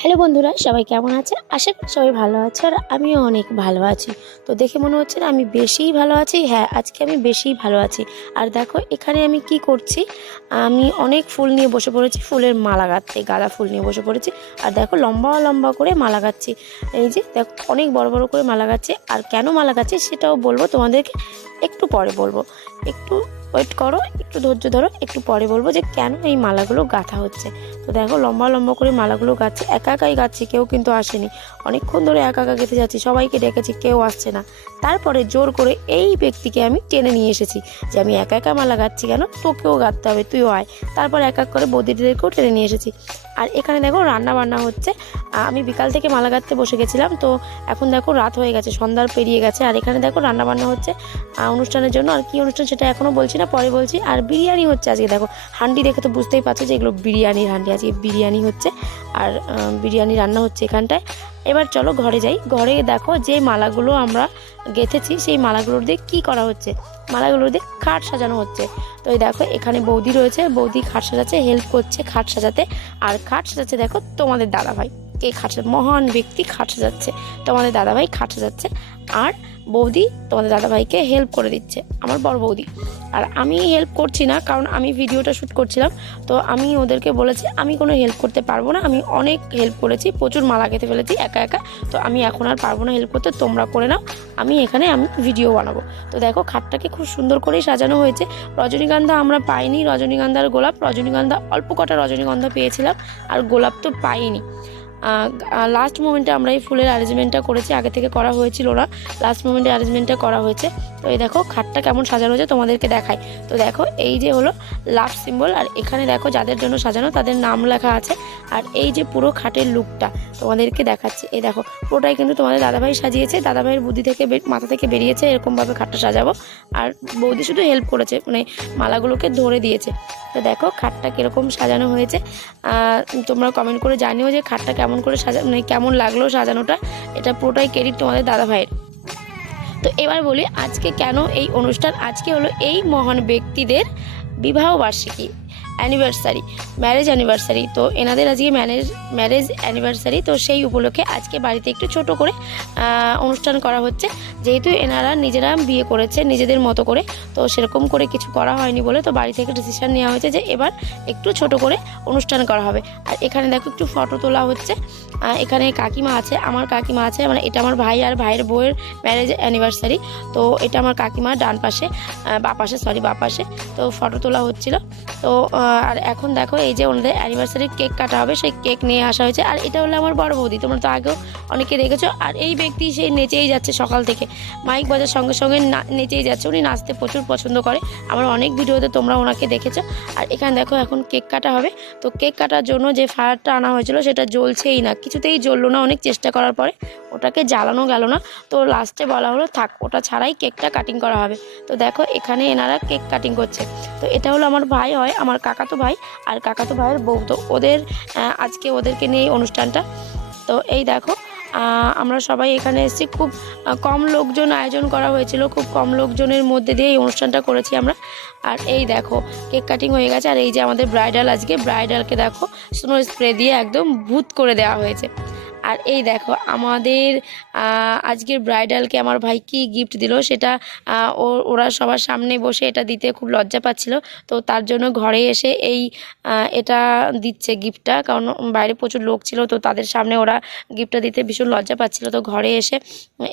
Hello বন্ধুরা, সবাই কেমন আছে? আশা করি সবাই ভালো আছে আর আমিও অনেক ভালো আছি। তো দেখে মনে হচ্ছে না আমি বেশিই ভালো আছি? হ্যাঁ আজকে আমি বেশিই ভালো আছি। আর দেখো, এখানে আমি কি করছি? আমি অনেক ফুল নিয়ে বসে পড়েছি, ফুলের মালা গাঁথতে, গাঁদা ফুল নিয়ে বসে পড়েছি। আর দেখো, লম্বা লম্বা করে মালা গাচ্ছি। এই যে, দেখো, অনেক বড় বড় করে মালা গাচ্ছি। আর কেন মালা গাচ্ছি সেটাও বলব তোমাদেরকে, একটু পরে বলব। একটু ওয়েট করো, একটু ধৈর্য ধরো, একটু পরে বলব যে কেন এই মালাগুলো গাঁথা হচ্ছে। তো দেখো, লম্বা লম্বা করে মালাগুলো গাচ্ছি একা একাই গাচ্ছি কেউ কিন্তু আসেনি। অনেকক্ষণ ধরে একা একা গেঁথে যাচ্ছি, সবাইকে ডেকেছি, কেউ আসছে না। তারপরে জোর করে এই ব্যক্তিকে আমি টেনে নিয়ে এসেছি যে আমি একা একা মালা গাচ্ছি কেন? তোকেও গাঁথতে হবে, তুইও আয়। তারপর এক এক করে বৌদিদেরকেও টেনে নিয়ে এসেছি। আর এখানে দেখো রান্না বান্না হচ্ছে আমি বিকাল থেকে মালা গাঁথতে বসে গেছিলাম, তো এখন দেখো রাত হয়ে গেছে সন্ধ্যার পেরিয়ে গেছে। আর এখানে দেখো রান্না বান্না হচ্ছে অনুষ্ঠানের জন্য আর কি অনুষ্ঠান সেটা এখনও বলছি না, পরে বলছি, আর বিরিয়ানি হচ্ছে আজকে, দেখো, হান্ডি দেখে তো বুঝতেই পারছ যে এগুলো বিরিয়ানির হান্ডি, আজকে বিরিয়ানি হচ্ছে। আর বিরিয়ানি রান্না হচ্ছে এখানটায়। এবার চলো ঘরে যাই। ঘরে দেখো যে মালাগুলো আমরা গেঁথেছি, সেই মালাগুলোর দিয়ে কী করা হচ্ছে? মালাগুলোর দিয়ে খাট সাজানো হচ্ছে। তো এই দেখো, এখানে বৌদি রয়েছে, বৌদি খাট সাজাচ্ছে, হেল্প করছে খাট সাজাতে। আর খাট সাজাচ্ছে, দেখো, তোমাদের দাদাভাই। কে খাট মহান ব্যক্তি খাট যাচ্ছে। তোমাদের দাদাভাই খাট যাচ্ছে। আর বৌদি তোমাদের দাদাভাইকে হেল্প করে দিচ্ছে। আমার বড় বৌদি। আর আমি হেল্প করছি না, কারণ আমি ভিডিওটা শ্যুট করছিলাম। তো আমি ওদেরকে বলেছি, আমি কোনো হেল্প করতে পারব না। আমি অনেক হেল্প করেছি, প্রচুর মালা গেঁথে ফেলেছি একা একা। তো আমি এখন আর পারব না হেল্প করতে, তোমরা করে নাও। আমি এখানে আমি ভিডিও বানাবো। তো দেখো, খাটটাকে খুব সুন্দর করেই সাজানো হয়েছে। রজনীগন্ধা আমরা পাইনি, রজনীগন্ধার গোলাপ। রজনীগন্ধা, অল্প কটা রজনীগন্ধা পেয়েছিলাম। আর গোলাপ তো পাইনি। লাস্ট মোমেন্টে আমরা এই ফুলের অ্যারেঞ্জমেন্টটা করেছি। আগে থেকে করা হয়েছিল না লাস্ট মোমেন্টে অ্যারেঞ্জমেন্টটা করা হয়েছে। তো এই দেখো, খাটটা কেমন সাজানো হয়েছে তোমাদেরকে দেখাই। তো দেখো, এই যে হলো লাভ সিম্বল আর এখানে দেখো যাদের জন্য সাজানো, তাদের নাম লেখা আছে। আর এই যে পুরো খাটের লুকটা তোমাদেরকে দেখাচ্ছি। এই দেখো, পুরোটাই কিন্তু তোমাদের দাদাভাই সাজিয়েছে। দাদাভাইয়ের বুদ্ধি থেকে মাথা থেকে বেরিয়েছে এরকমভাবে খাটটা সাজাবো। আর বৌদি শুধু হেল্প করেছে মানে মালাগুলোকে ধরে দিয়েছে। তো দেখো, খাটটা কীরকম সাজানো হয়েছে। তোমরা কমেন্ট করে জানিও যে খাটটা কেমন করে সাজা মানে কেমন লাগল সাজানোটা, এটা পুরোটাই ক্রেডিট তোমাদের দাদা ভাইয়ের তো এবার বলি, আজকে কেন এই অনুষ্ঠান? আজকে হলো এই মহান ব্যক্তিদের বিবাহ বার্ষিকী অ্যানিভার্সারি ম্যারেজ অ্যানিভার্সারি তো এনাদের আজকে ম্যারেজ ম্যারেজ অ্যানিভার্সারি তো সেই উপলক্ষে আজকে বাড়িতে একটু ছোট করে অনুষ্ঠান করা হচ্ছে। যেহেতু এনারা নিজেরা বিয়ে করেছে নিজেদের মতো করে, তো সেরকম করে কিছু করা হয়নি বলে তো বাড়ি থেকে ডিসিশন নেওয়া হয়েছে যে এবার একটু ছোট করে অনুষ্ঠান করা হবে। আর এখানে দেখো একটু ফটো তোলা হচ্ছে। এখানে কাকিমা আছে, আমার কাকিমা আছে মানে এটা আমার ভাই আর ভাইয়ের বউয়ের ম্যারেজ অ্যানিভার্সারি তো এটা আমার কাকিমা ডান পাশে বা পাশে সরি বা পাশে, তো ফটো তোলা হচ্ছিল। তো আর এখন দেখো এই যে ওনাদের অ্যানিভার্সারির কেক কাটা হবে, সেই কেক নিয়ে আসা হয়েছে। আর এটা হলো আমার বড় বৌদি, তোমরা তো আগেও অনেকে দেখেছ। আর এই ব্যক্তি সেই নেচেই যাচ্ছে সকাল থেকে। মাইক বাজার সঙ্গে সঙ্গে নেচেই যাচ্ছে, উনি নাচতে প্রচুর পছন্দ করে। আমার অনেক ভিডিওতে তোমরা ওনাকে দেখেছ। আর এখানে দেখো এখন কেক কাটা হবে। তো কেক কাটার জন্য যে ফায়ারটা আনা হয়েছিল, সেটা জ্বলছেই না, কিছুতেই জ্বললো না। অনেক চেষ্টা করার পরে ওটাকে জ্বালানো গেল না। তো লাস্টে বলা হলো, থাক, ওটা ছাড়াই কেকটা কাটিং করা হবে। তো দেখো, এখানে এনারা কেক কাটিং করছে। তো এটা হলো আমার ভাই হয়, আমার কাকাতো ভাই আর কাকাতো ভাইয়ের বউ। তো ওদের আজকে ওদেরকে নিয়ে অনুষ্ঠানটা। তো এই দেখো আমরা সবাই এখানে এসেছি। খুব কম লোকজন আয়োজন করা হয়েছিল, খুব কম লোকজনের মধ্যে দিয়ে এই অনুষ্ঠানটা করেছি আমরা। আর এই দেখো কেক কাটিং হয়ে গেছে। আর এই যে আমাদের ব্রাইডাল আজকে ব্রাইডালকে দেখো স্নো স্প্রে দিয়ে একদম ভূত করে দেওয়া হয়েছে। আর এই দেখো, আমাদের আজকের ব্রাইডালকে আমার ভাই কি গিফট দিল সেটা ওরা সবার সামনে বসে এটা দিতে খুব লজ্জা পাচ্ছিল। তো তার জন্য ঘরে এসে এই এটা দিচ্ছে গিফটটা কারণ বাইরে প্রচুর লোক ছিল, তো তাদের সামনে ওরা গিফটটা দিতে ভীষণ লজ্জা পাচ্ছিল। তো ঘরে এসে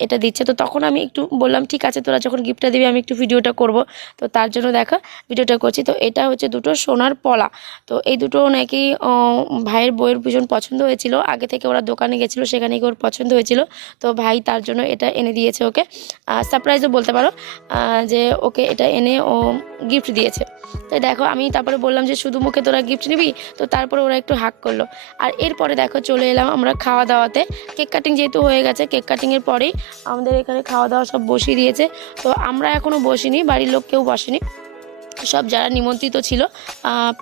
এটা দিচ্ছে। তো তখন আমি একটু বললাম, ঠিক আছে, তোরা যখন গিফটটা দিবি, আমি একটু ভিডিওটা করব। তো তার জন্য দেখো, ভিডিওটা করছি। তো এটা হচ্ছে দুটো সোনার পলা। তো এই দুটো নাকি ভাইয়ের বইয়ের ভীষণ পছন্দ হয়েছিল। আগে থেকে ওরা দোকানে গেছিল সেখানে ওর পছন্দ হয়েছিল। তো ভাই তার জন্য এটা এনে দিয়েছে ওকে। সারপ্রাইজও বলতে পারো যে ওকে এটা এনে ও গিফট দিয়েছে। তাই দেখো, আমি তারপরে বললাম যে শুধু মুখে তোরা গিফট নিবি? তো তারপরে ওরা একটু হাক করল। আর এরপরে দেখো, চলে এলাম আমরা খাওয়া দাওয়াতে কেক কাটিং যেহেতু হয়ে গেছে কেক কাটিংয়ের পরেই আমাদের এখানে খাওয়া দাওয়া সব বসিয়ে দিয়েছে। তো আমরা এখনও বসিনি, বাড়ির লোক কেউ বসেনি। সব যারা নিমন্ত্রিত ছিল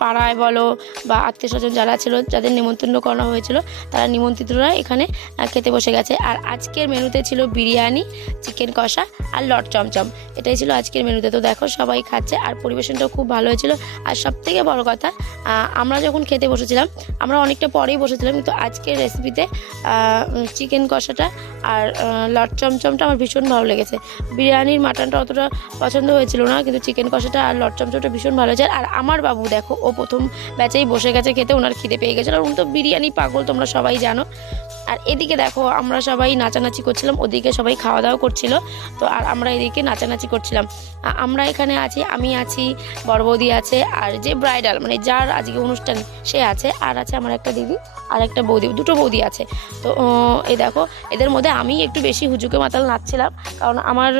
পাড়ায় বলো বা আত্মীয় স্বজন যারা ছিল, যাদের নিমন্ত্রণ করা হয়েছিল, তারা নিমন্ত্রিতরা এখানে খেতে বসে গেছে। আর আজকের মেনুতে ছিল বিরিয়ানি, চিকেন কষা আর লট চমচম। এটাই ছিল আজকের মেনুতে। তো দেখো, সবাই খাচ্ছে আর পরিবেশনটাও খুব ভালো হয়েছিল। আর সব থেকে বড় কথা আমরা যখন খেতে বসেছিলাম, আমরা অনেকটা পরেই বসেছিলাম, কিন্তু আজকের রেসিপিতে চিকেন কষাটা আর লট চমচমটা আমার ভীষণ ভালো লেগেছে। বিরিয়ানির মাটনটা অতটা পছন্দ হয়েছিল না, কিন্তু চিকেন কষাটা আর লট চমচমটা ভীষণ ভালো হয়েছে। আর আমার বাবু দেখো, ও প্রথম ব্যাচেই বসে গেছে খেতে, ওনার খিদে পেয়ে গেছিল। আর উনি তো বিরিয়ানি পাগল, তোমরা সবাই জানো। আর এদিকে দেখো, আমরা সবাই নাচানাচি করছিলাম, ওদিকে সবাই খাওয়া দাওয়া করছিল। তো আর আমরা এদিকে নাচানাচি করছিলাম। আমরা এখানে আছি, আমি আছি বড় বৌদি আছে, আর যে ব্রাইডাল মানে যার আজকে অনুষ্ঠান, সে আছে, আর আছে আমার একটা দিদি, আর একটা বৌদি, দুটো বৌদি আছে। তো এই দেখো, এদের মধ্যে আমি একটু বেশি হুজুকে মাতাল নাচছিলাম, কারণ আমার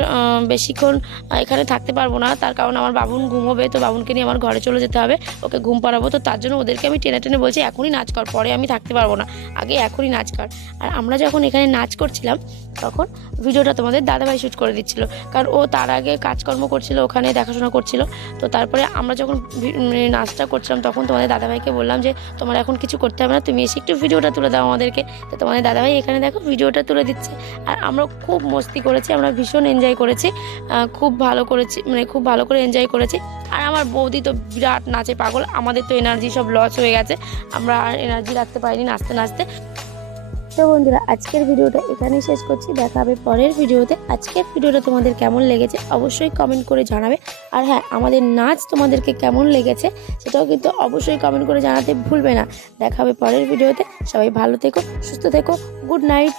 বেশিক্ষণ এখানে থাকতে পারব না, তার কারণ আমার বাবুন ঘুমোবে তো বাবুনকে নিয়ে আমার ঘরে চলে যেতে হবে, ওকে ঘুম পাড়াবো, তো তার জন্য ওদেরকে আমি টেনে টেনে বলছি, এখনই নাচ কর, পরে আমি থাকতে পারব না, আগে এখনই নাচ কর। আর আমরা যখন এখানে নাচ করছিলাম, তখন ভিডিওটা তোমাদের দাদাভাই শ্যুট করে দিচ্ছিল, কারণ ও তার আগে কাজকর্ম করছিল, ওখানে দেখাশোনা করছিল, তো তারপরে আমরা যখন ভি- নাচটা করছিলাম, তখন তোমাদের দাদাভাইকে বললাম যে, তোমার এখন কিছু করতে হবে না, তুমি এসে একটু ভিডিওটা তুলে দাও আমাদেরকে। তো তোমাদের দাদাভাই, এখানে দেখো, ভিডিওটা তুলে দিচ্ছে। আর আমরা খুব মস্তি করেছি, আমরা ভীষণ এনজয় করেছি। খুব ভালো করেছি মানে খুব ভালো করে এনজয় করেছি। আর আমার বৌদি তো বিরাট নাচে পাগল, আমাদের তো এনার্জি সব লস হয়ে গেছে। আমরা আর এনার্জি রাখতে পারিনি নাচতে নাচতে। তো বন্ধুরা, আজকের ভিডিওটা এখানেই শেষ করছি। দেখা হবে পরের ভিডিওতে। আজকের ভিডিওটা তোমাদের কেমন লেগেছে অবশ্যই কমেন্ট করে জানাবে। আর হ্যাঁ আমাদের নাচ তোমাদেরকে কেমন লেগেছে সেটাও কিন্তু অবশ্যই কমেন্ট করে জানাতে ভুলবে না। দেখা হবে পরের ভিডিওতে। সবাই ভালো থেকো, সুস্থ থেকো গুড নাইট